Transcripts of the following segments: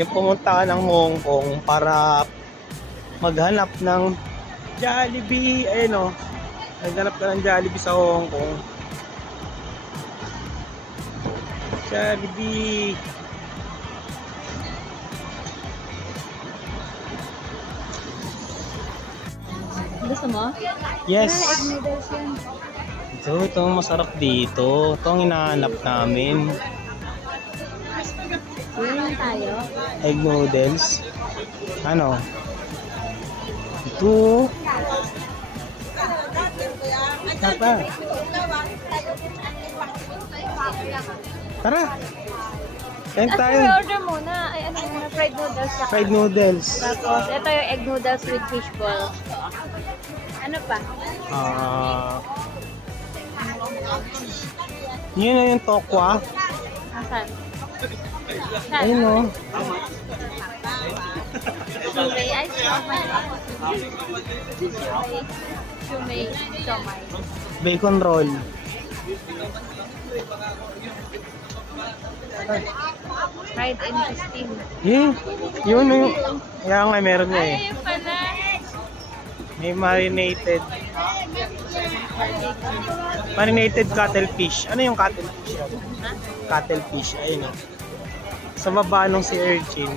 yung pumunta ka ng Hong Kong para maghanap ng Jollibee. Ayun o, naghanap ka ng Jollibee sa Hong Kong. Jollibee. Gusto mo? Yes. Egg noodles yan. Ito masarap dito. Ito ang hinahanap namin. Yan tayo. Egg noodles. Ano? Ito. Apa? Tara. Kain tayo. Order muna. Ay, ano muna? Fried noodles. Fried noodles. Tapos, ito yung egg noodles with fishball. Ano pa? Yun na yung tokwa. Asan? Ayun o. Shumei. Ay, shumai. Shumei. Shumai. Bacon roll. Fried and steamed. Yun na yung... Kaya nga meron na eh. Ay, yun pala. May marinated cuttlefish. Ano yung cuttlefish? Cuttlefish, ayun o. Sa baba nung si urchin.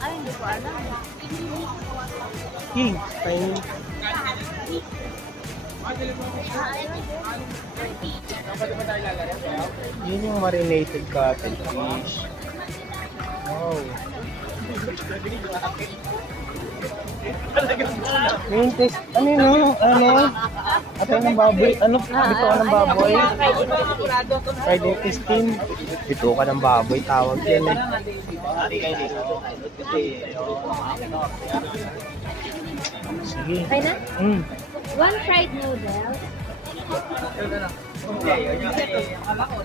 Ay, hindi ko alam. Tayo. Yun yung marinated cuttlefish. Wow. Yung taste, ano yun? Ano? Atay ng baboy. Ano? Bito ka ng baboy? Fried intestine. Bito ka ng baboy. Tawag yan eh. Sige. Okay na? One fried noodle.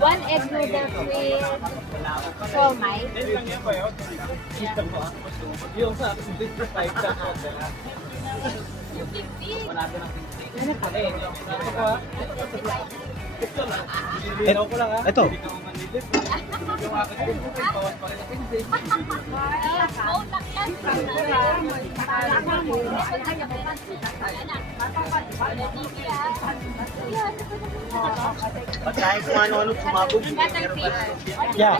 One egg noodles with somai. Ito. Pagkain kung ano-ano sumabog. Yeah.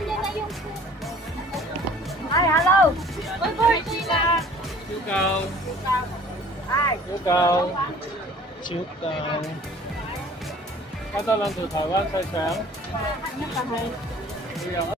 Hi, hello. Chukaw. Chukaw. 我得兩條台灣細腸。